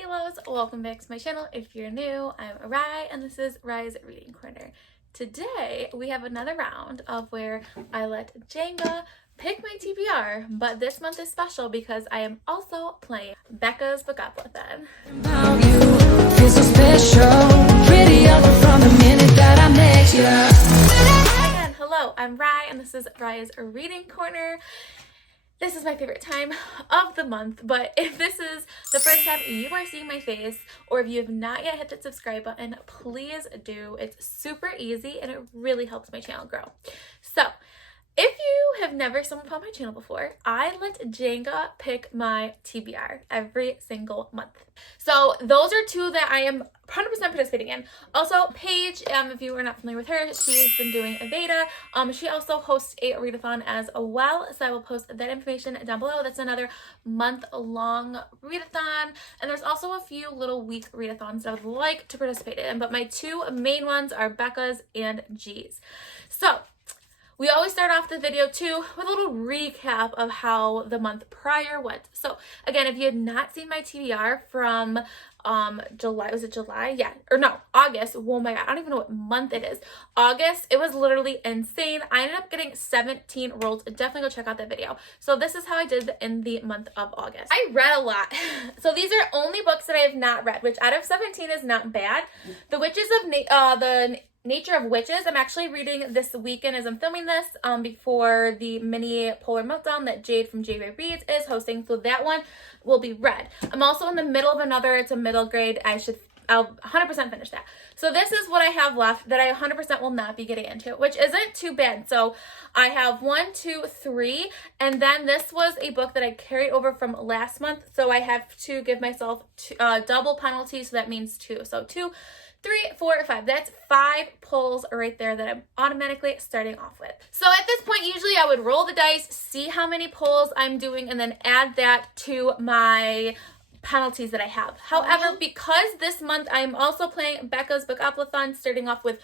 Halos, welcome back to my channel. If you're new, I'm Rai and this is Rai's Reading Corner. Today we have another round of where I let Jenga pick my TBR, but this month is special because I am also playing Becca's Bookoplathon. Again, hello, I'm Rai and this is Rai's Reading Corner. This is my favorite time of the month, but if this is the first time you are seeing my face, or if you have not yet hit that subscribe button, please do. It's super easy and it really helps my channel grow. So, if you have never stumbled upon my channel before, I let Jenga pick my TBR every single month. So those are two that I am 100% participating in. Also, Paige, if you are not familiar with her, she's been doing a beta. She also hosts a readathon as well, so I will post that information down below. That's another month-long readathon, and there's also a few little week readathons that I would like to participate in, but my two main ones are Becca's and G's. So, we always start off the video too with a little recap of how the month prior went. So again, if you have not seen my TBR from July, was it July? Yeah, or no, August. Oh my God, I don't even know what month it is. August, it was literally insane. I ended up getting 17 rolls. Definitely go check out that video. So this is how I did in the month of August. I read a lot. So these are only books that I have not read, which out of 17 is not bad. The Witches of the Nature of Witches, I'm actually reading this weekend as I'm filming this before the mini Polar Meltdown that Jade from Jade Reads is hosting, so that one will be read. I'm also in the middle of another, it's a middle grade, I'll 100% finish that. So this is what I have left that I 100% will not be getting into, which isn't too bad. So I have 1, 2, 3, and then this was a book that I carried over from last month, so I have to give myself double penalties, so that means 2. So 2, 3, 4, 5. That's 5 pulls right there that I'm automatically starting off with. So at this point, usually I would roll the dice, see how many pulls I'm doing, and then add that to my penalties that I have. However, because this month I'm also playing Becca's Bookoplathon, starting off with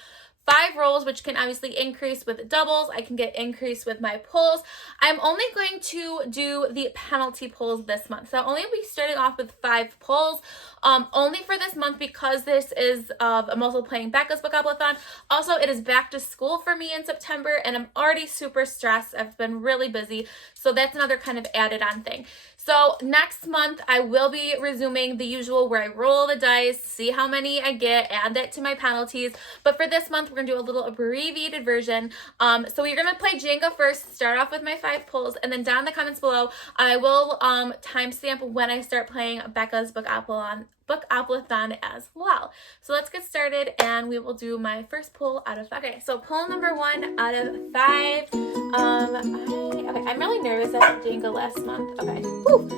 5 rolls, which can obviously increase with doubles. I can get increase with my pulls. I'm only going to do the penalty pulls this month. So I'll only be starting off with 5 pulls, only for this month because this is, I'm also playing Becca's Bookoplathon. Also, it is back to school for me in September and I'm already super stressed. I've been really busy. So that's another kind of added on thing. So next month, I will be resuming the usual where I roll the dice, see how many I get, add that to my penalties. But for this month, we're going to do a little abbreviated version. So we're going to play Jenga first, start off with my 5 pulls, and then down in the comments below, I will timestamp when I start playing Becca's Bookoplathon as well. So let's get started and we will do my first pull out of 5. Okay, so pull number 1 out of 5. I'm really nervous at Jenga last month. Okay. Ooh.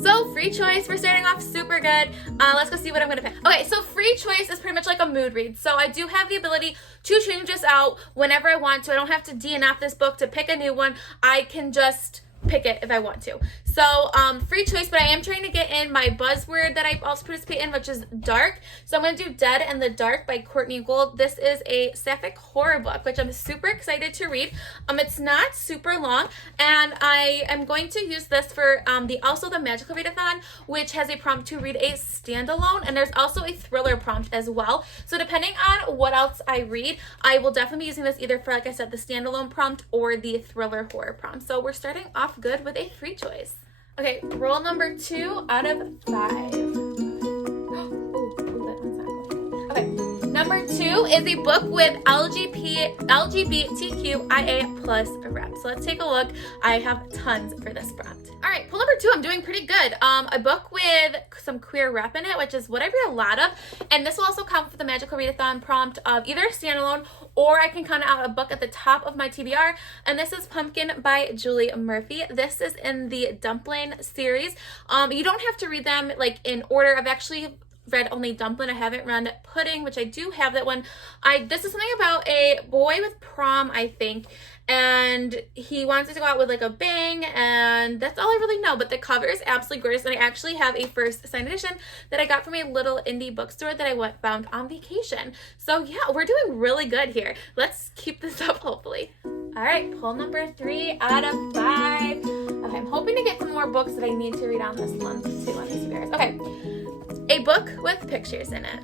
So free choice, we're starting off super good. Let's go see what I'm gonna pick. Okay, so free choice is pretty much like a mood read. So I do have the ability to change this out whenever I want to. I don't have to DNF this book to pick a new one. I can just pick it if I want to. So free choice, but I am trying to get in my buzzword that I also participate in, which is dark. So I'm going to do Dead in the Dark by Courtney Gold. This is a sapphic horror book, which I'm super excited to read. It's not super long, and I am going to use this for also the Magical Readathon, which has a prompt to read a standalone, and there's also a thriller prompt as well. So depending on what else I read, I will definitely be using this either for, like I said, the standalone prompt or the thriller horror prompt. So we're starting off good with a free choice. Okay, roll number 2 out of 5. Okay, number 2 is a book with LGBTQIA plus rep. So let's take a look. I have tons for this prompt. All right, pull number 2, I'm doing pretty good. A book with some queer rep in it, which is what I read a lot of. And this will also come with the Magical Readathon prompt of either a standalone or I can count out a book at the top of my TBR. And this is Pumpkin by Julie Murphy. This is in the Dumpling series. You don't have to read them like in order. I've actually read only Dumpling. I haven't read Pudding, which I do have that one. This is something about a boy with prom, I think, and he wants it to go out with like a bang, and that's all I really know, but the cover is absolutely gorgeous, and I actually have a first signed edition that I got from a little indie bookstore that I found on vacation. So yeah, we're doing really good here. Let's keep this up, hopefully. All right, pull number 3 out of 5. Okay, I'm hoping to get some more books that I need to read on this month too on these bears. Okay. book with pictures in it.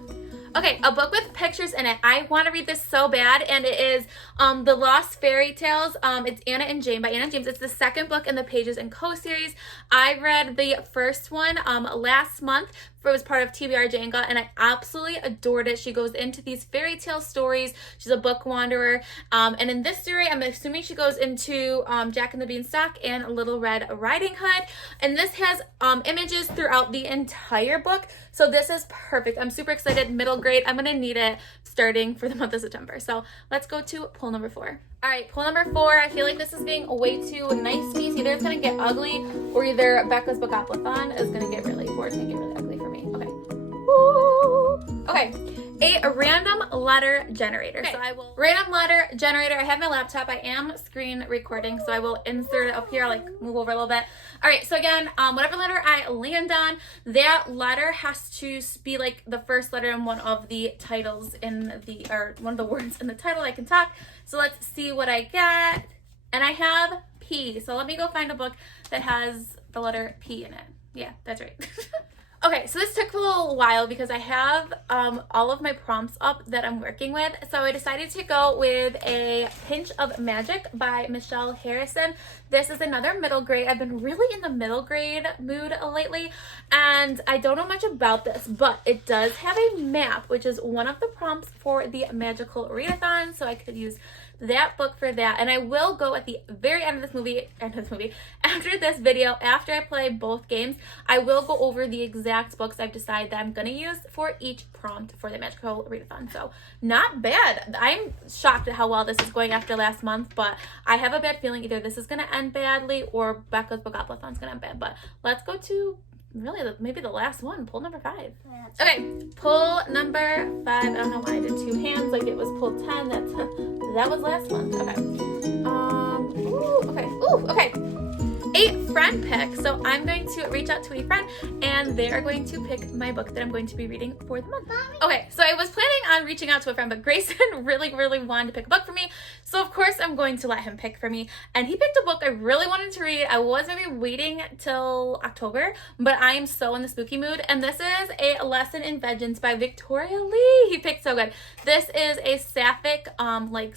Okay, a book with pictures in it. I want to read this so bad, and it is The Lost Fairy Tales. It's Anna and Jane by Anna and James. It's the second book in the Pages and Co series. I read the first one last month. It was part of TBR Jenga, and I absolutely adored it. She goes into these fairy tale stories. She's a book wanderer, and in this story, I'm assuming she goes into Jack and the Beanstalk and Little Red Riding Hood, and this has images throughout the entire book, so this is perfect. I'm super excited. Middle grade. I'm gonna need it starting for the month of September. So let's go to pull number 4. All right, pull number 4. I feel like this is being way too nice to me. So either it's gonna get ugly, or either Becca's Bookoplathon is gonna get really, or it's gonna get really ugly for me. Okay. Woo. Okay. A random letter generator. Okay. So I will random letter generator. I have my laptop. I am screen recording, so I will insert it up here. I'll like move over a little bit. All right. So again, whatever letter I land on, that letter has to be like the first letter in one of the titles in the, or one of the words in the title. I can talk. So let's see what I get. And I have P. So let me go find a book that has the letter P in it. Yeah, that's right. Okay, so this took a little while because I have all of my prompts up that I'm working with. So I decided to go with A Pinch of Magic by Michelle Harrison. This is another middle grade. I've been really in the middle grade mood lately, and I don't know much about this, but it does have a map, which is one of the prompts for the magical readathon. So I could use that book for that, and I will go at the very end of this movie, after this video, after I play both games, I will go over the exact books I've decided that I'm going to use for each prompt for the magical readathon. So not bad. I'm shocked at how well this is going after last month, but I have a bad feeling either this is going to end badly or Becca's Bookoplathon is going to end bad. But let's go to really maybe the last one, pull number 5. Okay, pull number 5. I don't know why I did 2 hands like it was pull 10. That was last month. Okay. A friend pick. So I'm going to reach out to a friend, and they are going to pick my book that I'm going to be reading for the month. Okay, so I was planning on reaching out to a friend, but Grayson really wanted to pick a book for me. So of course I'm going to let him pick for me. And he picked a book I really wanted to read. I was maybe waiting till October, but I am so in the spooky mood. And this is A Lesson in Vengeance by Victoria Lee. He picked so good. This is a sapphic like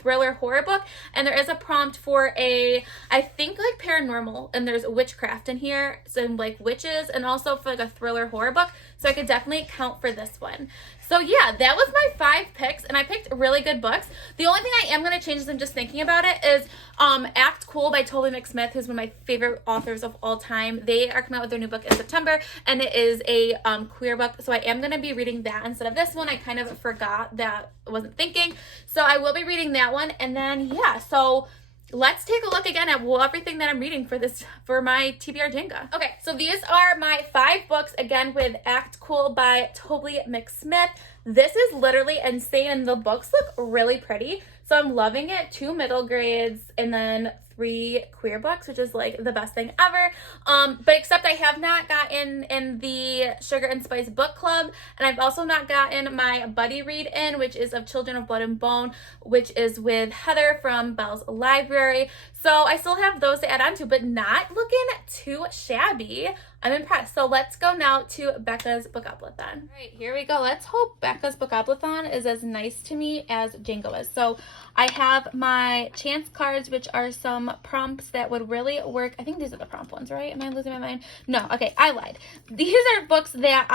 thriller horror book, and there is a prompt for a, I think like paranormal, and there's witchcraft in here, some like witches, and also for like a thriller horror book, so I could definitely count for this one. So yeah, that was my 5 picks, and I picked really good books. The only thing I am going to change, as I'm just thinking about it, is Act Cool by Toby McSmith, who's one of my favorite authors of all time. They are coming out with their new book in September, and it is a queer book, so I am going to be reading that instead of this one. I kind of forgot that, I wasn't thinking, so I will be reading that one. And then yeah, so let's take a look again at everything that I'm reading for my TBR Jenga. Okay, so these are my 5 books, again with Act Cool by Toby McSmith. This is literally insane, and the books look really pretty, so I'm loving it. 2 middle grades and then 3 queer books, which is like the best thing ever. But except I have not gotten in the Sugar and Spice book club, and I've also not gotten my buddy read in, which is of Children of Blood and Bone, which is with Heather from Belle's Library. So I still have those to add on to, but not looking too shabby. I'm impressed. So let's go now to Becca's Bookoplathon. All right, here we go. Let's hope Becca's Bookoplathon is as nice to me as Jenga is. So I have my chance cards, which are some prompts that would really work. I think these are the prompt ones, right? Am I losing my mind? No, okay, I lied. These are books that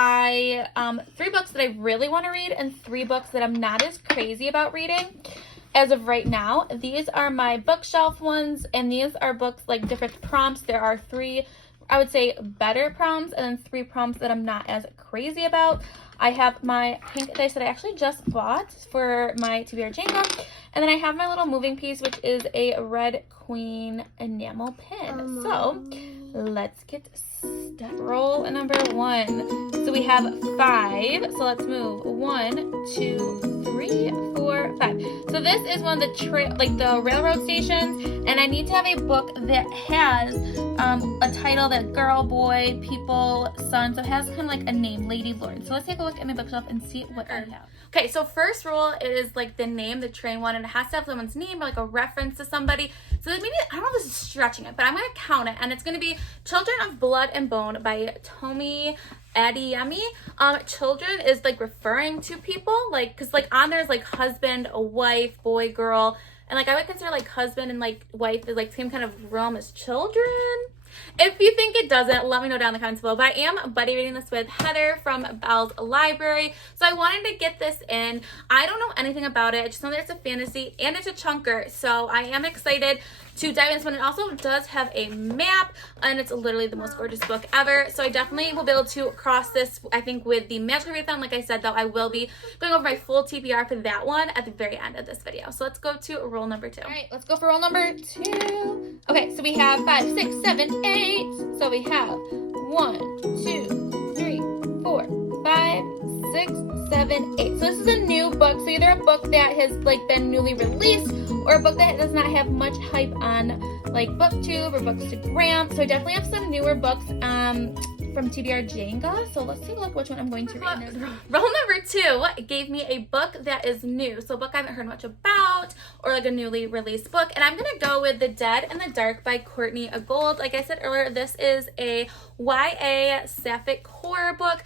3 books that I really want to read, and 3 books that I'm not as crazy about reading as of right now. These are my bookshelf ones, and these are books like different prompts. There are 3, I would say, better prompts, and then 3 prompts that I'm not as crazy about. I have my pink dice that I actually just bought for my TBR Jenga, and then I have my little moving piece, which is a Red Queen enamel pin. So let's get started. Roll number 1. So we have 5. So let's move 1, 2, 3, 4, 5. So this is one of the railroad stations, and I need to have a book that has a title that girl, boy, people, son. So it has kind of like a name, Lady Lord. So let's take a look at my bookshelf and see what I have. Okay, so first rule is like the name, the train one, and it has to have someone's name or like a reference to somebody. So maybe, I don't know if this is stretching it, but I'm going to count it, and it's going to be Children of Blood and Bone by Tomi Adiyemi. Children is like referring to people, like, because like on there's like husband, a wife, boy, girl, and like I would consider like husband and like wife is like same kind of realm as children. If you think it doesn't, let me know down in the comments below. But I am buddy reading this with Heather from Belle's Library. So I wanted to get this in. I don't know anything about it. I just know that it's a fantasy and it's a chunker. So I am excited to dive into this one. It also does have a map and it's literally the most gorgeous book ever. So I definitely will be able to cross this, I think, with the Magical Readathon. Like I said, though, I will be going over my full TBR for that one at the very end of this video. So let's go to roll number 2. All right, let's go for roll number 2. Okay, so we have 5, 6, 7, 8. So we have 1, 2, 3, 4, 5, 6, 7, 8. So this is a new book. So either a book that has like been newly released or a book that does not have much hype on like BookTube or Bookstagram. So I definitely have some newer books from TBR Jenga. So let's take a look which one I'm going to read. Roll number 2 gave me a book that is new. So a book I haven't heard much about or like a newly released book. And I'm going to go with The Dead in the Dark by Courtney Gold. Like I said earlier, this is a YA sapphic horror book.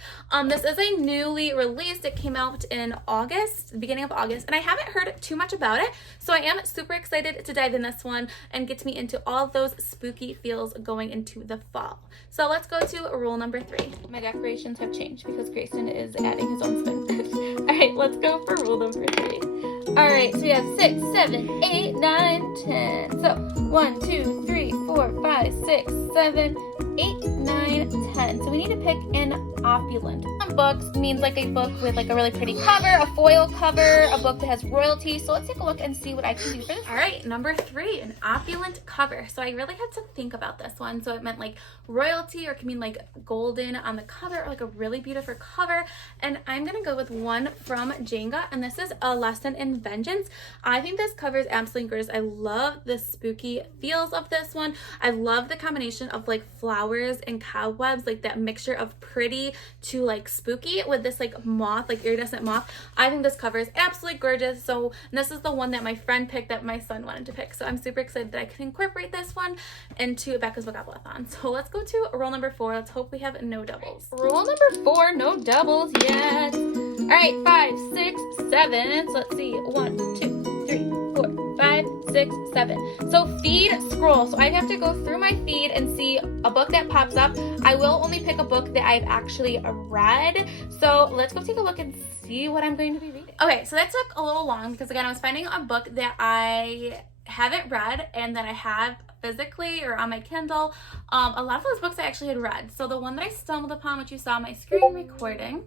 This is a newly released. It came out in August, the beginning of August, and I haven't heard too much about it. So I am super excited to dive in this one and get me into all those spooky feels going into the fall. So let's go to rule number 3. My decorations have changed because Grayson is adding his own spin. All right, let's go for rule number 3. All right, so we have 6, 7, 8, 9, 10. So 1, 2, 3, 4, 5, 6, 7, 8, 9, 10. So we need to pick an opulent. Books means like a book with like a really pretty cover, a foil cover, a book that has royalty. So let's take a look and see what I can do for this. All right, number 3, an opulent cover. So I really had to think about this one. So it meant like royalty, or it can mean like golden on the cover, or like a really beautiful cover. And I'm gonna go with one from Jenga, and this is A Lesson in Vengeance. I think this cover is absolutely gorgeous. I love the spooky feels of this one. I love the combination of like flowers and cobwebs, like that mixture of pretty to like spooky with this like moth, like iridescent moth. I think this cover is absolutely gorgeous. So this is the one that my friend picked that my son wanted to pick. So I'm super excited that I can incorporate this one into Becca's Bookoplathon. So let's go to roll number 4. Let's hope we have no doubles. Roll number 4, no doubles yet. All right, 5, 6, 7. So let's see, 1, 2, 3, 4, 5, 6, 7. So feed scroll. So I have to go through my feed and see a book that pops up. I will only pick a book that I've actually read. So let's go take a look and see what I'm going to be reading. Okay, so that took a little long because again, I was finding a book that I haven't read and that I have physically or on my Kindle. A lot of those books I actually had read. So the one that I stumbled upon, which you saw on my screen recording,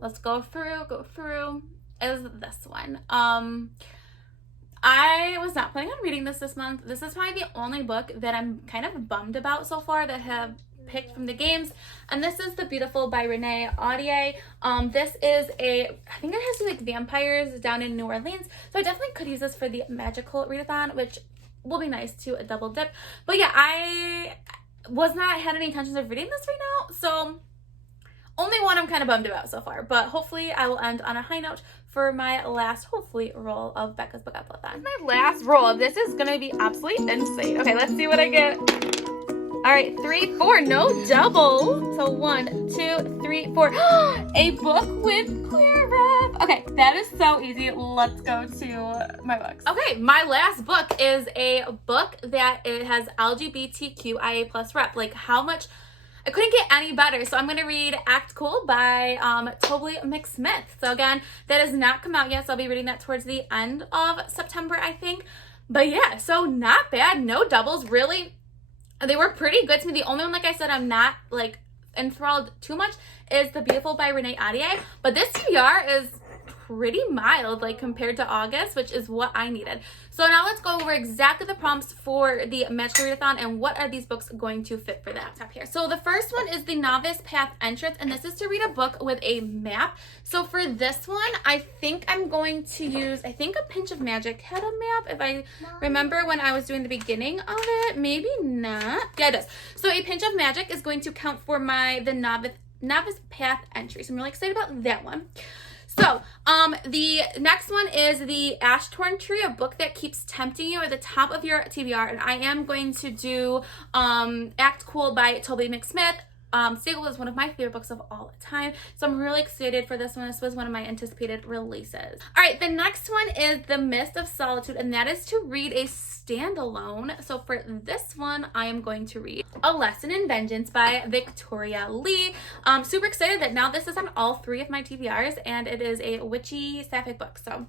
let's go through, is this one. I was not planning on reading this month. This is probably the only book that I'm kind of bummed about so far that have picked from the games, and this is The Beautiful by Renee Audier. This is I think it has to do with vampires down in New Orleans, so I definitely could use this for the magical readathon, which will be nice to double dip. But yeah, I had any intentions of reading this right now, so only one I'm kind of bummed about so far, but hopefully I will end on a high note for my last, hopefully, roll of Becca's Bookoplathon. My last roll. This is going to be absolutely insane. Okay, let's see what I get. All right, 3, 4, no doubles. So 1, 2, 3, 4. A book with queer rep. Okay, that is so easy. Let's go to my books. Okay, my last book is a book that it has LGBTQIA plus rep. Like how much... I couldn't get any better. So I'm going to read Act Cool by Toby McSmith. So again, that has not come out yet. So I'll be reading that towards the end of September, I think. But yeah, so not bad. No doubles. Really, they were pretty good to me. The only one, like I said, I'm not like enthralled too much is The Beautiful by Renee Audier. But this TBR is pretty mild like compared to August, which is what I needed. So now let's go over exactly the prompts for the Magical Readathon and what are these books going to fit for that top here. So the first one is the Novice Path Entrance, and this is to read a book with a map. So for this one, I think I'm going to use, I think A Pinch of Magic had a map, if I remember when I was doing the beginning of it. Maybe not. Yeah, it does. So A Pinch of Magic is going to count for the Novice Path entry. So I'm really excited about that one. So, the next one is The Ash Torn Tree, a book that keeps tempting you at the top of your TBR, and I am going to do Act Cool by Toby McSmith. Seagull is one of my favorite books of all time, so I'm really excited for this one. This was one of my anticipated releases. All right, the next one is The Mist of Solitude, and that is to read a standalone. So for this one, I am going to read A Lesson in Vengeance by Victoria Lee. I'm super excited that now this is on all 3 of my TBRs, and it is a witchy sapphic book, so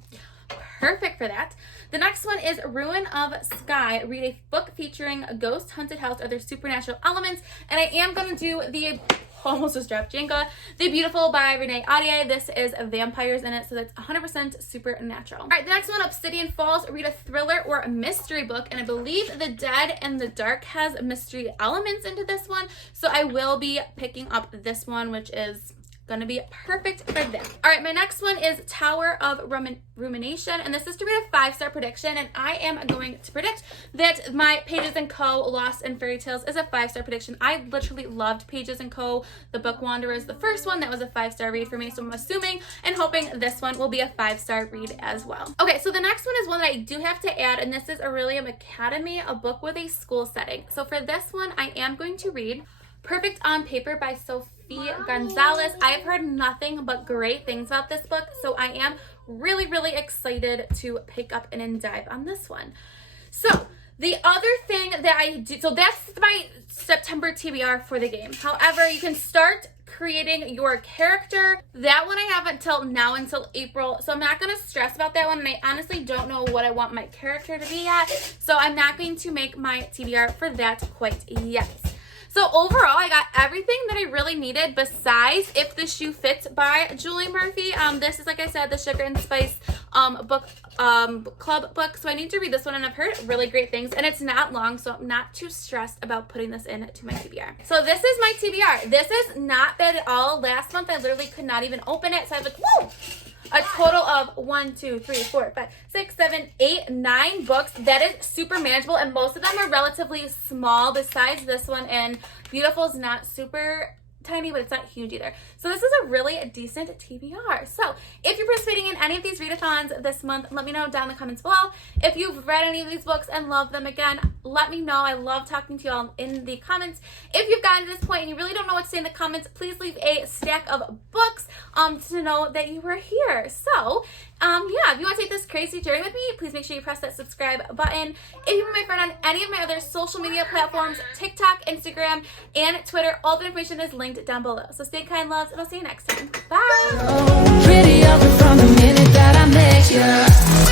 perfect for that. The next one is Ruin of Sky. Read a book featuring a ghost haunted house or their supernatural elements. And I am going to do the, almost just dropped Jenga, The Beautiful by Renee Audier. This is vampires in it, so that's 100% supernatural. All right, the next one, Obsidian Falls. Read a thriller or a mystery book. And I believe The Dead and the Dark has mystery elements into this one. So I will be picking up this one, which is gonna be perfect for them. All right, my next one is Tower of Rumination, and this is to read a 5-star prediction, and I am going to predict that my Pages & Co. Lost in Fairy Tales is a 5-star prediction. I literally loved Pages & Co. The Book Wanderer is the first one. That was a 5-star read for me, so I'm assuming and hoping this one will be a 5-star read as well. Okay, so the next one is one that I do have to add, and this is Aurelium Academy, a book with a school setting. So for this one, I am going to read Perfect on Paper by Sophie Gonzalez. I have heard nothing but great things about this book, so I am really, really excited to pick up and dive on this one. So the other thing that I do, so that's my September TBR for the game. However, you can start creating your character. That one I have until April, so I'm not going to stress about that one, and I honestly don't know what I want my character to be at, so I'm not going to make my TBR for that quite yet. So overall, I got everything that I really needed besides If the Shoe Fits by Julie Murphy. This is, like I said, the Sugar and Spice book club book. So I need to read this one, and I've heard really great things, and it's not long, so I'm not too stressed about putting this into my TBR. So this is my TBR. This is not bad at all. Last month, I literally could not even open it, so I was like, whoa! A total of 1, 2, 3, 4, 5, 6, 7, 8, 9 books. That is super manageable, and most of them are relatively small besides this one, and Beautiful is not super tiny, but it's not huge either. So this is a really decent TBR. So if you're participating in any of these readathons this month, let me know down in the comments below. If you've read any of these books and love them, again, let me know. I love talking to you all in the comments. If you've gotten to this point and you really don't know what to say in the comments, please leave a stack of books to know that you were here. So yeah, if you want to take this crazy journey with me, please make sure you press that subscribe button. If you've been my friend on any of my other social media platforms, TikTok, Instagram, and Twitter, all the information is linked down below. So stay kind, loves, and I'll see you next time. Bye! Pretty up from the minute that I met you.